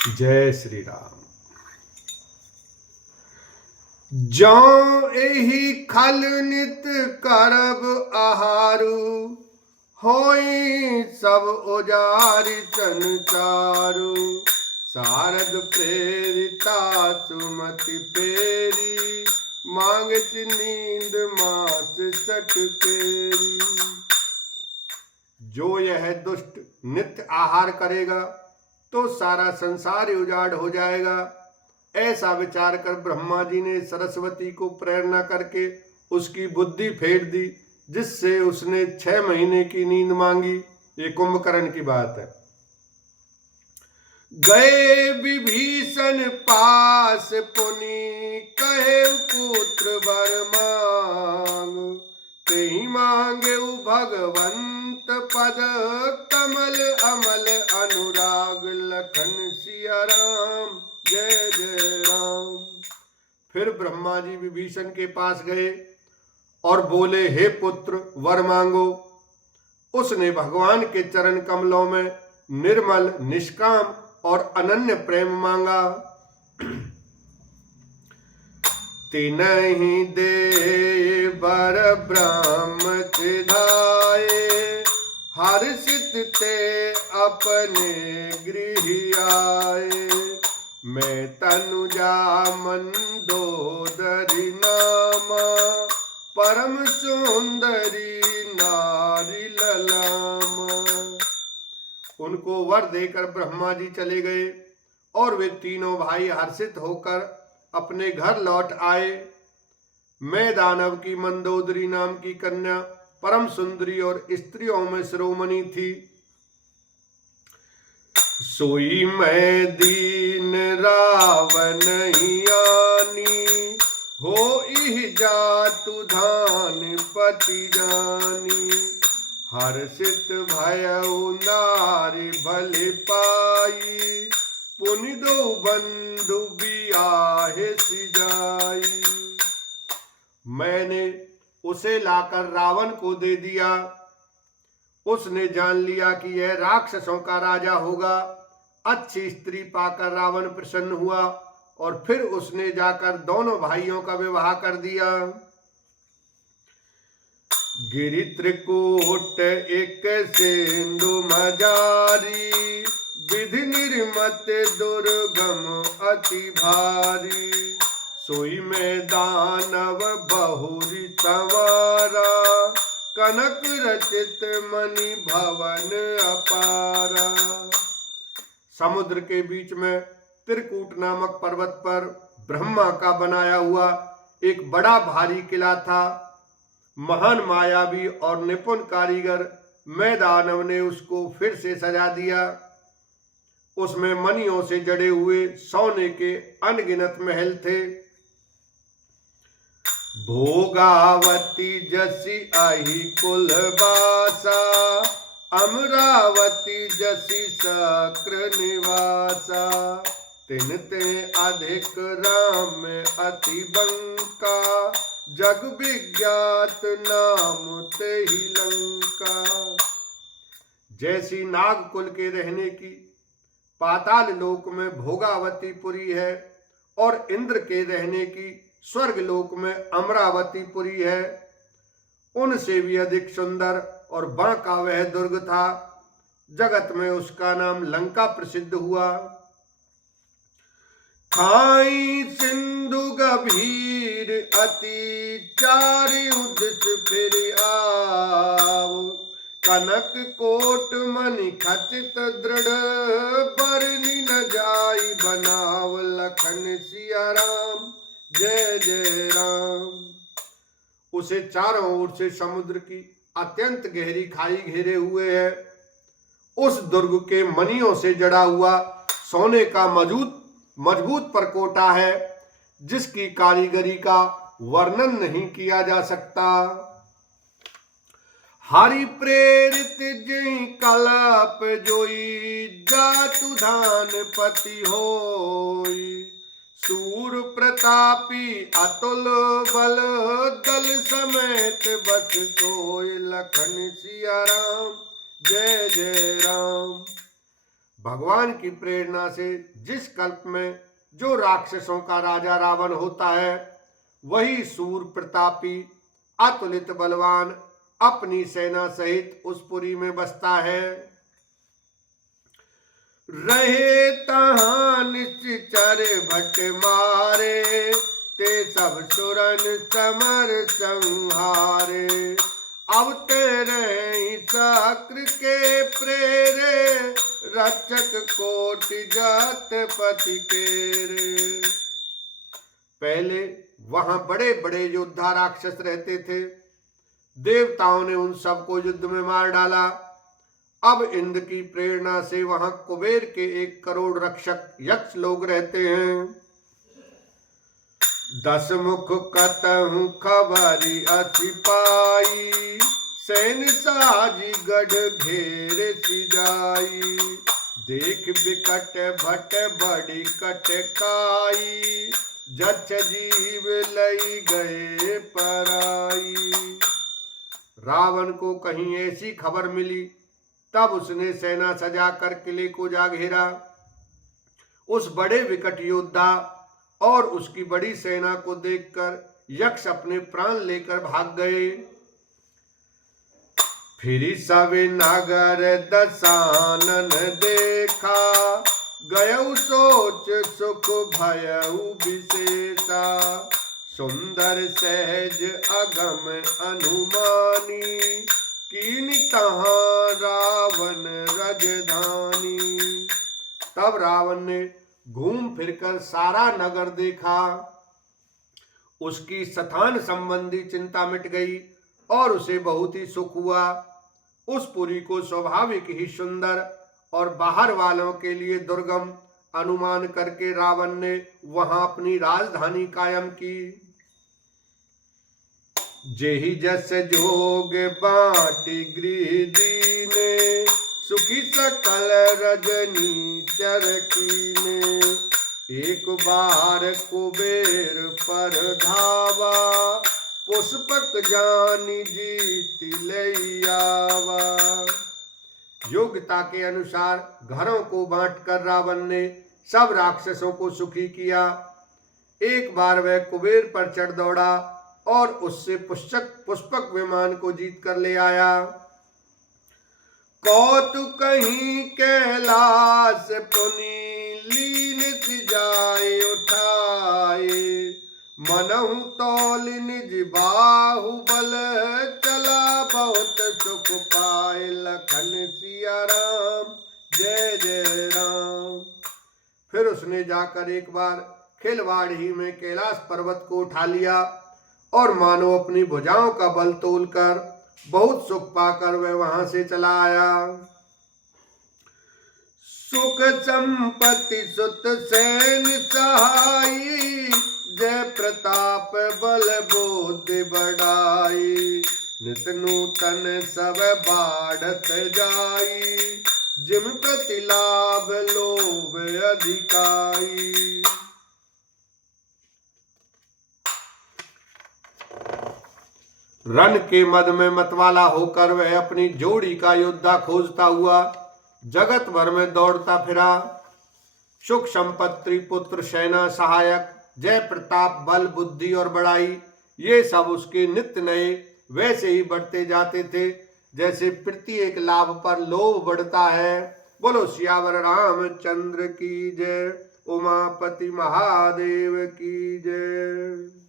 जय श्री राम। जौ एहि खल नित करब आहारू, होई सब उजारि चन चारू। शारद प्रेरिता सुमति पेरी, मांगत नींद मास सट केरी। जो यह दुष्ट नित्य आहार करेगा तो सारा संसार ही उजाड़ हो जाएगा। ऐसा विचार कर ब्रह्मा जी ने सरस्वती को प्रेरणा करके उसकी बुद्धि फेर दी, जिससे उसने 6 महीने की नींद मांगी। ये कुंभकर्ण की बात है। गए विभीषण पास पुनि, कहे पुत्र वर मांग। तेहि मांगे भगवंत पद, कमल अमल अनुराग। लखन सिया राम जय जय राम। फिर ब्रह्मा जी विभीषण के पास गए और बोले, हे पुत्र वर मांगो। उसने भगवान के चरण कमलों में निर्मल, निष्काम और अनन्य प्रेम मांगा। तिनहि दे बर ब्रह्म चिधाए, हर्षित ते अपने गृह आए। मैं तनुजा मंदोदरी नामा, परम सुंदरी नारी ललामा। उनको वर देकर ब्रह्मा जी चले गए और वे तीनों भाई हर्षित होकर अपने घर लौट आए। मैं दानव की मंदोदरी नाम की कन्या परम सुंदरी और स्त्रियों में शिरोमणि थी। सोई मैं दीन रावण आनी, हो इह जातु धान पति जानी। हर्षित भयउ नारी भले पाई, पुनि दो बंधु बियाहे सिजाई। मैंने उसे लाकर रावण को दे दिया। उसने जान लिया कि यह राक्षसों का राजा होगा। अच्छी स्त्री पाकर रावण प्रसन्न हुआ और फिर उसने जाकर दोनों भाइयों का विवाह कर दिया। गिरि त्रिकूट एक सिंधु मजारी, विधि निर्मत दुर्गम अति भारी। सोई में दानव बहुरी संवारा, कनक रचित मणि भवन अपारा। समुद्र के बीच में त्रिकूट नामक पर्वत पर ब्रह्मा का बनाया हुआ एक बड़ा भारी किला था। महान मायावी और निपुण कारीगर मैं दानव ने उसको फिर से सजा दिया। उसमें मणियों से जड़े हुए सोने के अनगिनत महल थे। भोगावती जसी आही कुलबासा, अमरावती जसी शक्र निवासा। तिन ते अधिक राम अति बंका, जग विज्ञात नाम ते ही लंका। जैसी नागकुल के रहने की पाताल लोक में भोगावती पुरी है और इंद्र के रहने की स्वर्ग लोक में अमरावती पुरी है, उनसे भी अधिक सुंदर और बांका वह दुर्ग था। जगत में उसका नाम लंका प्रसिद्ध हुआ। खाई सिंधु गभीर अति, चारि उदिस फिर आव। कनक कोट मणि खचित दृढ़, बरनी न जाई बनाव। लखन सिया राम जय जय राम। उसे चारों ओर से समुद्र की अत्यंत गहरी खाई घेरे हुए है। उस दुर्ग के मणियों से जड़ा हुआ सोने का मजबूत परकोटा है, जिसकी कारीगरी का वर्णन नहीं किया जा सकता। हरि प्रेरित जय कलप जोई, जातु धान पति होई। सूर प्रतापी अतुल बल, दल समेत बस सोई। लखन सिया राम जय जय राम। भगवान की प्रेरणा से जिस कल्प में जो राक्षसों का राजा रावण होता है, वही सूर प्रतापी अतुलित बलवान अपनी सेना सहित उस पुरी में बसता है। रहे तहां निश्चर भट मारे, ते सब सुरन समर संहारे। अब तेरे चक्र के प्रेरे, रक्षक कोटि जात पति केरे। पहले वहां बड़े बड़े योद्धा राक्षस रहते थे, देवताओं ने उन सबको युद्ध में मार डाला। अब इंद्र की प्रेरणा से वहां कुबेर के 1 करोड़ रक्षक यक्ष लोग रहते हैं। 10 मुख कतहु खबरी अति पाई, सैन साजी गढ़ घेर सिजाई। देख बिकट भट बड़ी कटकाई, जच जीव लई गए पराई। रावण को कहीं ऐसी खबर मिली, तब उसने सेना सजाकर किले को जा घेरा। उस बड़े विकट योद्धा और उसकी बड़ी सेना को देखकर यक्ष अपने प्राण लेकर भाग गए। फिर सब नगर दशानन देखा, गयउ सोच सुख भयउ विशेषा। सुंदर सहज अगम अनुमानी, कीन तहां रावण राजधानी। तब रावण ने घूम फिरकर सारा नगर देखा, उसकी स्थान संबंधी चिंता मिट गई और उसे बहुत ही सुख हुआ। उस पुरी को स्वाभाविक ही सुंदर और बाहर वालों के लिए दुर्गम अनुमान करके रावण ने वहां अपनी राजधानी कायम की। जेहि जस जोग बाटी गृह दीने, सुखी सकल रजनी चरकीने। एक बार कुबेर पर धावा, पुष्पक जानी जीत लैयावा। योग्यता के अनुसार घरों को बांटकर रावण ने सब राक्षसों को सुखी किया। एक बार वह कुबेर पर चढ़ दौड़ा और उससे पुष्पक विमान को जीत कर ले आया। कौतुक कहीं कैलाश पुनि लीन जाए उठाए। मनहु तौल निज बाहुबल, चला बहुत सुख पाए। लखन सिया राम जय जय राम। फिर उसने जाकर एक बार खिलवाड़ ही में कैलाश पर्वत को उठा लिया और मानो अपनी भुजाओं का बल तोलकर बहुत सुख पाकर वह वहां से चला आया। सुख संपत्ति सुत सैन सहाई, जय प्रताप बल बुद्धि बढ़ाई। नित नूतन सब बाढ़त जाई, जिम प्रति लाभ लोभ अधिकाई। रन के मद में मतवाला होकर वह अपनी जोड़ी का योद्धा खोजता हुआ जगत भर में दौड़ता फिरा। सुख संपत्ति पुत्र सेना सहायक जय प्रताप बल बुद्धि और बड़ाई, ये सब उसके नित्य नए वैसे ही बढ़ते जाते थे जैसे प्रत्येक लाभ पर लोभ बढ़ता है। बोलो सियावर रामचंद्र की जय। उमापति महादेव की जय।